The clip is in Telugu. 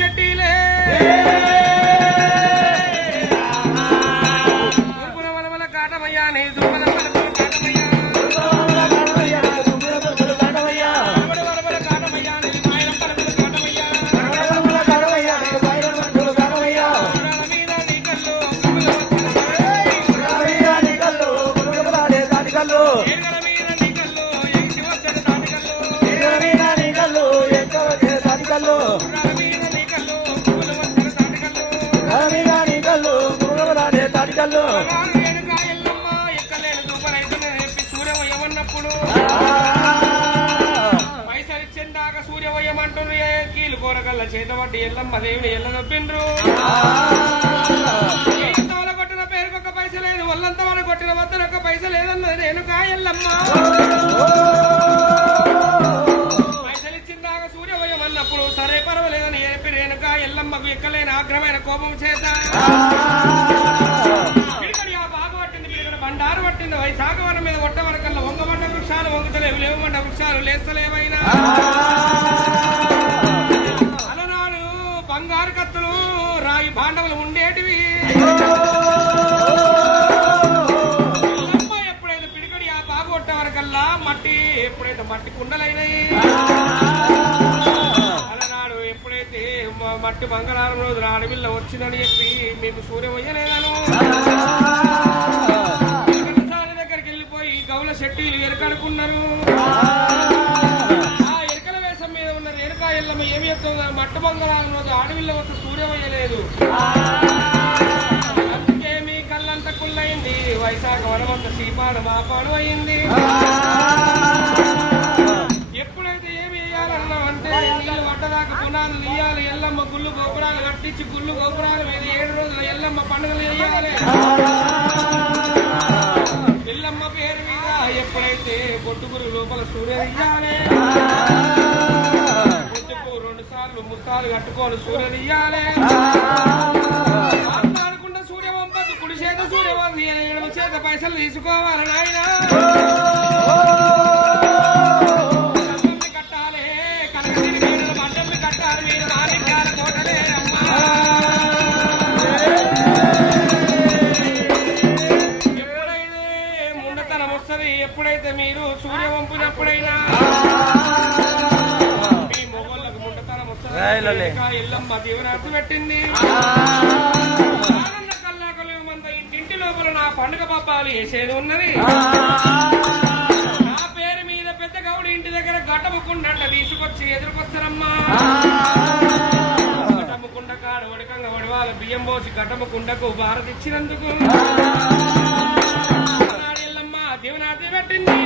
శెట్టిలే తూర్పున వలవల కాటమయ్యా నీ దుర్మల పలుకులు కాటమయ్యా వలవల కాటమయ్యా నీ మాయల పలుకులు కాటమయ్యా మీద నీ కళ్ళు ఏగల మీద నీ కళ్ళు ఎంచి వచ్చని తాటికల్లు మీద నీ కళ్ళు పువ్వులు వచ్చని తాటికల్లు వెనుక ఎల్లమ్మ ఎక్కలేని దూపరైతుని నేర్పి సూర్యవయమన్నప్పుడు పైసలిచ్చిందాక సూర్యవయమంటున్నారు కీలు కోరగల్ల చేతబట్టి ఎల్లమ్మ దేవుని ఎల్లదొప్పిండ్రు కొట్టిన పేరుకొక పైస లేదు వల్లంత వాడు కొట్టిన వద్దనొక్క పైస లేదన్నది రేణుకా ఎల్లమ్మ పైసలిచ్చిందాక సూర్యవయమన్నప్పుడు సరే పర్వాలేదని చెప్పి రేణుకా ఎల్లమ్మకు ఎక్కలేని ఆగ్రహమైన కోపం చేత బండారు పట్టింది వైశాఖవనం మీద ఒట్టవరకల్లా వంగమండ వృక్షాలు వంగుతలేవు లేవుమండ వృక్షాలు లేస్తలేవైనా అలనాడు బంగారు కత్తులు రాయి బాండవులు ఉండేటివి ఎప్పుడైతే పిడికడి ఆ బాగు కొట్టవరకల్లా మట్టి ఎప్పుడైతే మట్టి కుండలైనవి అలనాడు ఎప్పుడైతే మట్టి మంగళవారం రోజు అడవిలో వచ్చిందని చెప్పి మీకు సూర్యం అయ్యలేదను గౌల శెట్టిలు ఎరకడుకున్నారు ఆ ఎరకల వేషం మీద ఉన్న రేణుకా ఎల్లమ్మ ఏమి చెప్తుందో మట్టు బంగారం రోజు అడవిలో వస్తే సూర్యమయ్యలేదు అందుకే మీ కళ్ళంత కుళ్ళయింది వైశాఖ వనమంత శ్రీపాడు మాపాడు అయింది ఎప్పుడైతే ఏమి వేయాలన్నామంటే నీళ్ళు పడ్డదాకా పునాదులు ఇయ్యాలి ఎల్లమ్మ గుళ్ళు గోపురాలు కట్టించి గుళ్ళు గోపురాల మీద 7 రోజులు ఎల్లమ్మ పండుగలు వేయాలి ఎల్లమ్మ పేరు మీద ఎప్పుడైతే బొట్టుగురు లోపల సూర్యనియ్యాలి బొట్టుకు 2 సార్లు ముస్తాలు కట్టుకోని సూర్యనియ్యాలి మాట్లాడకుండా సూర్యవంపకు కుడి చేత సూర్యవంతి ఎడమ చేత పైసలు తీసుకోవాలి నాయన కట్టాలి కనకసిరి మీద మండలి కట్టాలి మీరు మాణిక్యాల కోటలే అమ్మా ఎప్పుడైతే మీరు సూర్య వంపినప్పుడైనా మీ మొగోళ్ళకు ముండతనం వస్తుంది ఎల్లమ్మ దీవెనార్తి పెట్టింది ఆనంద కల్లాకలేమంత ఇంటి లోపల నా పండుగ పబ్బాలు వేసేది ఉన్నది నా పేరు మీద పెద్ద గౌడి ఇంటి దగ్గర గట్టముకుండ తీసుకొచ్చి ఎదురుకొస్తారమ్మా గట్టముకుండ కాడు వడకంగా వడవాల బియ్యం పోసి గట్టముకుండకు భారతిచ్చినందుకు దేవునార్తి పెట్టింది